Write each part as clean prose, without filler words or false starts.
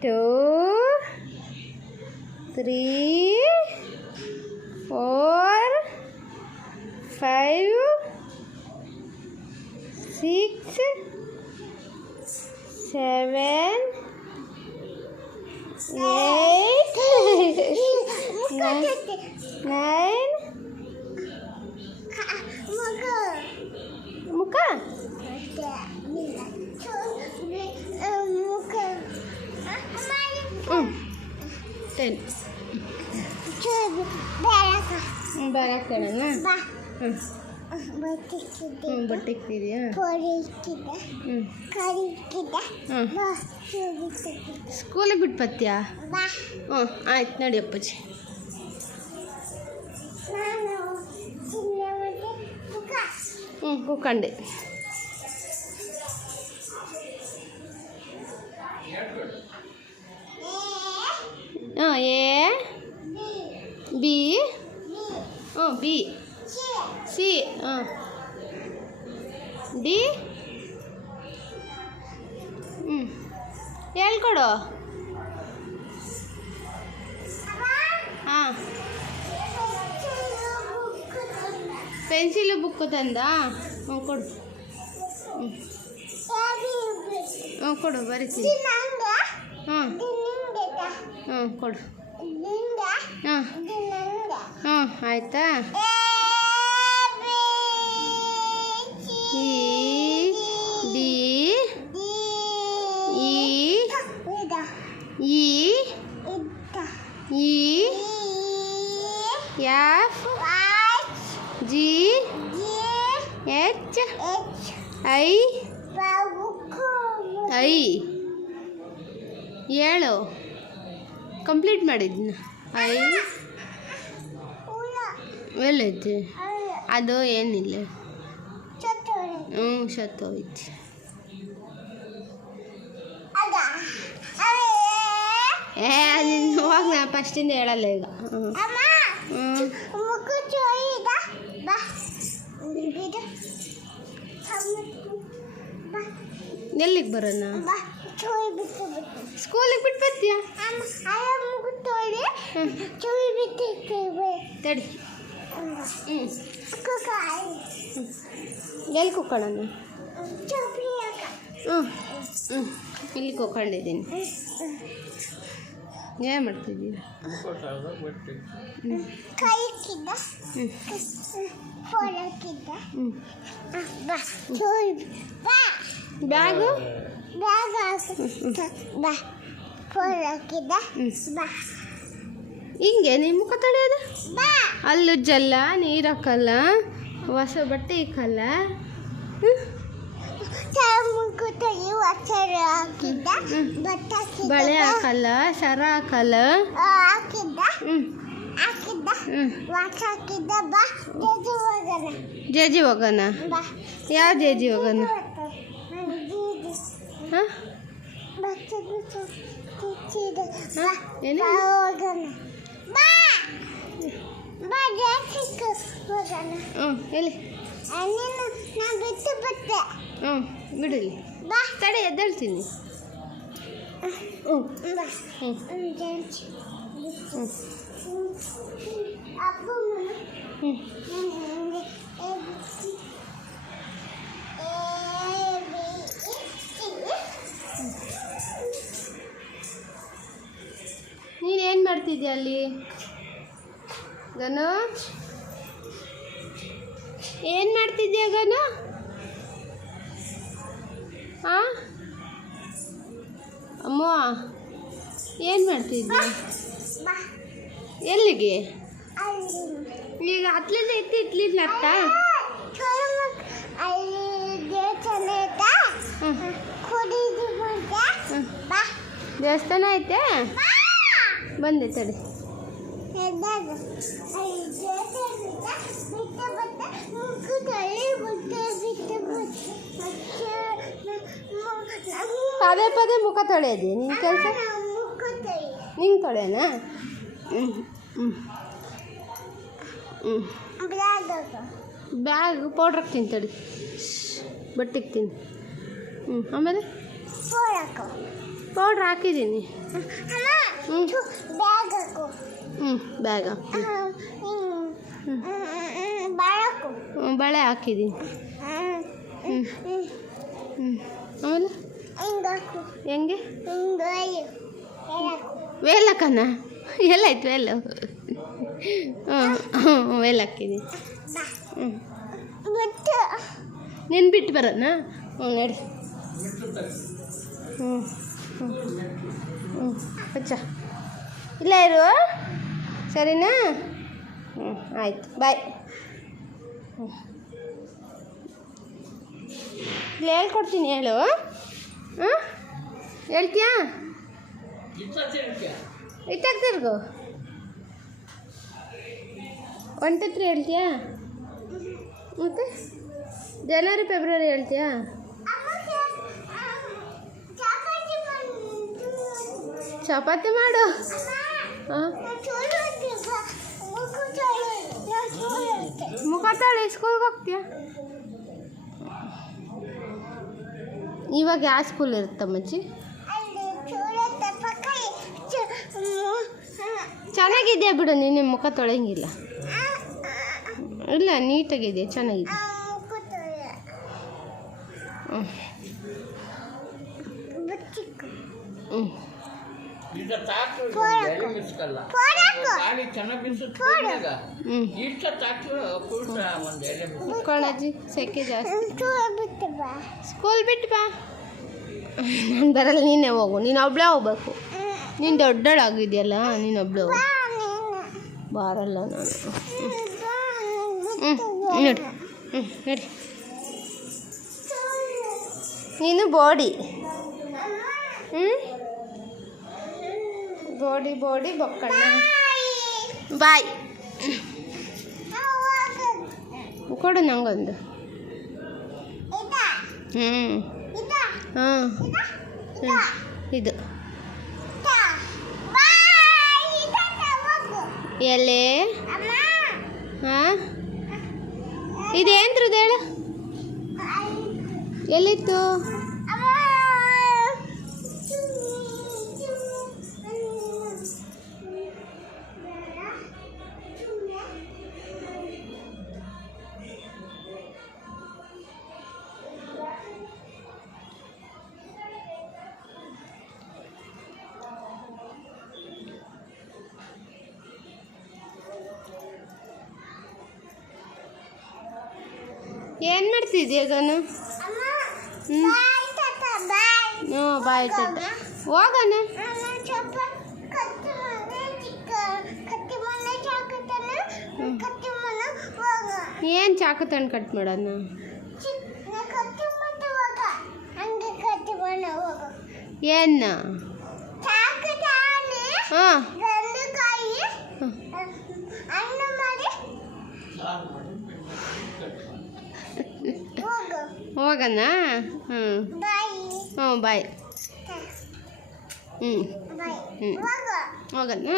2 3 4 5 6 7 8 9 ಮುಖ 10 ಬರಕಣ ಬಟ್ಟೆ ಇಕ್ತಿದ್ಯಾ ಸ್ಕೂಲಿಗೆ ಬಿಟ್ಟು ಬತ್ತೀಯಾ ಹ್ಞೂ ಆಯ್ತು ನಡಿ ಅಪ್ಪಾಜಿ ಕೂಕಂಡೆ A B B C D ಹೇಳ್ಕೊಡು ಹಾಂ ಪೆನ್ಸಿಲು ಬುಕ್ಕು ತಂದ ಕೊಡು ಕೊಡು ಬರೀತೀನಿ ಕೊಡು ಆಯಿತಾ E D E F G H I ಹೇಳು ಕಂಪ್ಲೀಟ್ ಮಾಡಿದ್ನ ಐ ಎಲ್ಲೈತಿ ಅದು ಏನಿಲ್ಲ ಸತ್ತೋಯ್ತು ಹೋಗ ನಾ ಫಸ್ಟಿಂದ ಹೇಳಲ್ಲ ಈಗ ಎಲ್ಲಿಗೆ ಬರೋಣ ಸ್ಕೂಲಿಗೆ ಬಿಟ್ಟು ಬರ್ತೀಯ ತಡಿ ಎಲ್ಲಿ ಕುಕ್ಕೋಣ ಇಲ್ಲಿ ಕುಕ್ಕೊಂಡಿದ್ದೀನಿ ಏನು ಮಾಡ್ತಿದ್ದೀವಿ ಬ್ಯಾಗು ಹಿಂಗೆ ನಿಮ್ಮ ಮುಖ ತೊಳೆಯೋದು ಅಲ್ಲುಜ್ಜಲ್ಲ ನೀರು ಹಾಕಲ್ಲ ಹೊಸ ಬಟ್ಟೆ ಇಕ್ಕಲ್ಲ ಬಳೆ ಹಾಕಲ್ಲ ಸರ ಹಾಕಲ್ಲ ಜೇಜಿ ಹೋಗೋಣ ಯಾವ ಜೇಜಿ ಹೋಗೋಣ ಏನು ಎಲ್ಲಿ ಬಿಡಲಿ ತಡೆ ಎದ್ದೇಳ್ತೀನಿ ನೀನೇನು ಮಾಡ್ತಿದ್ಯಾ ಅಲ್ಲಿ ಗನು ಏನು ಮಾಡ್ತಿದ್ಯಾ ಗನು ಹಾಂ ಅಮ್ಮ ಏನು ಮಾಡ್ತಿದ್ಯಾ ಎಲ್ಲಿಗೆ ಈಗ ಹತ್ಲಿಂದ ಇತ್ಲಿಲ್ಲ ಅತ್ತ ದೇವಸ್ಥಾನ ಐತೆ ಬಂದೆ ತಡಿ ಪದೇ ಪದೇ ಮುಖ ತೊಳೆಯೋದು ನಿನ್ನ ಕೆಲಸ ನಿಂಗೆ ತೊಳೆಯೋಣ ಬ್ಯಾಗ್ ಪೌಡ್ರ್ ಹಾಕ್ತೀನಿ ತಡಿ ಬಟ್ಟೆ ಇಕ್ತೀನಿ ಆಮೇಲೆ ಪೌಡ್ರ್ ಹಾಕಿದ್ದೀನಿ. ಹ್ಞೂ ಬ್ಯಾಗ್ ಹಾಕ್ತೀನಿ. ಬಳೆ ಹಾಕಿದ್ದೀನಿ. ಆಮೇಲೆ ಹೆಂಗೆ ವೇಲಕ್ಕನ ಎಲ್ಲಾಯ್ತು ವೇಲು? ವೇಲ್ ಹಾಕಿದ್ದೀನಿ. ನೀನು ಬಿಟ್ಟು ಬರೋಣ? ನಡಿ. ಅಚ್ಚ ಇಲ್ಲ ಇರು, ಸರಿನಾ? ಆಯ್ತು, ಬಾಯ್. ಇಲ್ಲಿ ಹೇಳ್ಕೊಡ್ತೀನಿ, ಹೇಳು. ಹೇಳ್ತೀಯಾ? ಇತ್ತಾಗ ತಿರ್ಗು. 1 2 3 ಹೇಳ್ತೀಯಾ? ಮತ್ತು ಜನವರಿ ಫೆಬ್ರವರಿ ಹೇಳ್ತೀಯಾ? ಚಪಾತಿ ಮಾಡು. ಮುಖ ತೊಳಿ, ಸ್ಕೂಲ್ಗೆ ಹೋಗ್ತೀಯಾ? ಇವಾಗ ಯಾವ ಸ್ಕೂಲ್ ಇರುತ್ತಮ್ಮಜ್ಜಿ? ಚೆನ್ನಾಗಿದೆಯಾ ಬಿಡು, ನೀನು ಮುಖ ತೊಳೆಯಂಗಿಲ್ಲ. ಇಲ್ಲ, ನೀಟಾಗಿದೆ, ಚೆನ್ನಾಗಿದೆ. ಕಣಜ್ಜಿ ಸೆಕೆ ಜಾಸ್ತಿ. ಸ್ಕೂಲ್ ಬಿಟ್ಟು ಬಾ. ನಾನು ಬರಲ್ಲ, ನೀನೇ ಹೋಗು. ನೀನು ಒಬ್ಬಳೇ ಹೋಗ್ಬೇಕು. ನೀನು ದೊಡ್ಡಳಾಗಿದೆಯಲ್ಲ, ನೀನು ಒಬ್ಬಳೇ ಹೋಗು. ಬರಲ್ಲ ನಾನು. ನೋಡಿ, ನೋಡಿ, ನೀನು ಬಾಡಿ. ಬಾಡಿ ಬೊಕ್ಕಣ್ಣ. ಬಾಯ್. ಕೊಡು ನಂಗೊಂದು. ಹಾಂ, ಇದು ಎಲೆ. ಹಾಂ, ಇದೇನ್ರದ್ದು ಹೇಳು? ಎಲ್ಲಿತ್ತು? ಏನು ಮಾಡ್ತಿದ್ಯಾ ಗನು? ಬಾಯ್ ತಾತ. ಹೋಗೋಣ. ಏನು ಚಾಕು ತಂದು ಕಟ್ ಮಾಡೋಣ? ಏನು? ಹಾಂ, ಹೋಗೋಣ. ಬಾಯ್. ಹೋಗೋಣ.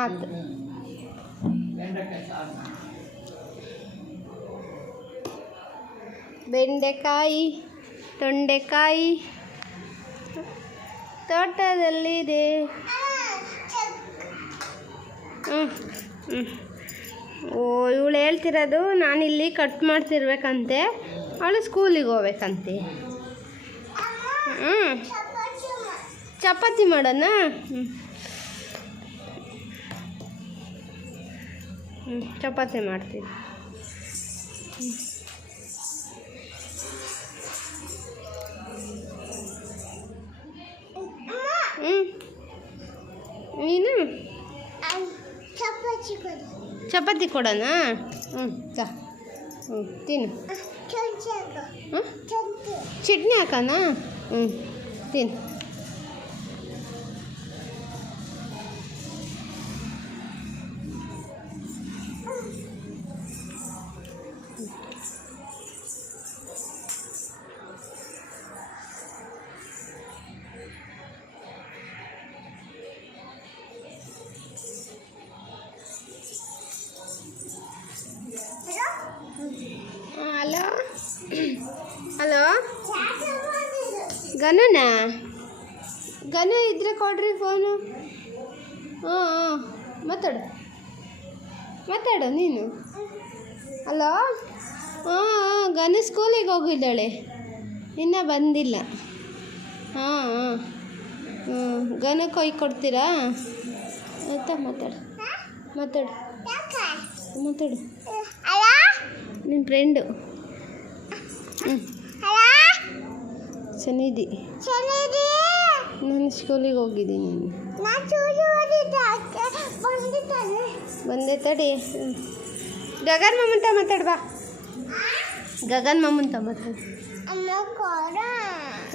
ಆಯ್ತು. ಬೆಂಡೆಕಾಯಿ, ತೊಂಡೆಕಾಯಿ ತೋಟದಲ್ಲಿದೆ. ಇವಳು ಹೇಳ್ತಿರೋದು ನಾನಿಲ್ಲಿ ಕಟ್ ಮಾಡ್ತಿರ್ಬೇಕಂತೆ, ಅವಳು ಸ್ಕೂಲಿಗೆ ಹೋಗ್ಬೇಕಂತೆ. ಚಪಾತಿ ಮಾಡೋಣ. ಚಪಾತಿ ಮಾಡ್ತೀನಿ. ನೀನು ಚಪಾತಿ ಕೊಡೋಣ? ತಿನ್ನು. ಚಟ್ನಿ ಹಾಕೋಣ? ತಿನ್ನು. ಅಲ್ಲ ಹಲೋ ಹಲೋ ಗನುನಾ ಗನು ಇದ್ರೆ ಕೊಡ್ರಿ ಫೋನು. ಹಾಂ ಹಾಂ ಮಾತಾಡು ನೀನು. ಹಲೋ ಹಾಂ ಗನು ಸ್ಕೂಲಿಗೆ ಹೋಗಿದ್ದಾಳೆ, ಇನ್ನೂ ಬಂದಿಲ್ಲ. ಹಾಂ ಹಾಂ ಹ್ಞೂ ಗನು ಕೊಯ್ ಕೊಡ್ತೀರಾ ಆಯಿತಾ? ಮಾತಾಡು ನಿನ್ನ ಫ್ರೆಂಡು. ಹ್ಞೂ ಸನ್ನಿಧಿ, ನಾನು ಸ್ಕೂಲಿಗೆ ಹೋಗಿದ್ದೀನಿ. ಬಂದೆ ತಡಿ. ಗಗನ್ ಮಾಮಂತ ಮಾತಾಡು ಬಾ. ಗಗನ್ ಮಾಮಂತ ಮಾತಾಡು.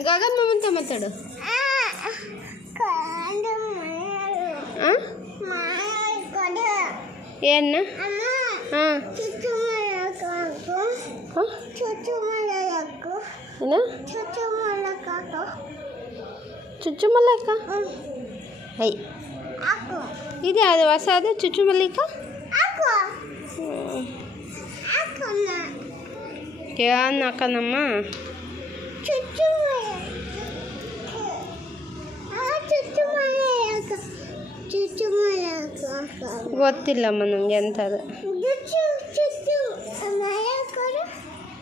ಗಗನ್ ಮಾಮಂತ ಮಾತಾಡು. ಏನು? ಹಾಂ ಏನು ಚುಚ್ಚು ಮಲ್ಲಿಕ? ಹೈ ಇದೆ ಅದು ಹೊಸದು ಚುಚ್ಚು ಮಲ್ಲಿಕ. ಏನು ಹಾಕನಮ್ಮ? ಗೊತ್ತಿಲ್ಲಮ್ಮ ನನಗೆ ಎಂಥದ್ದು.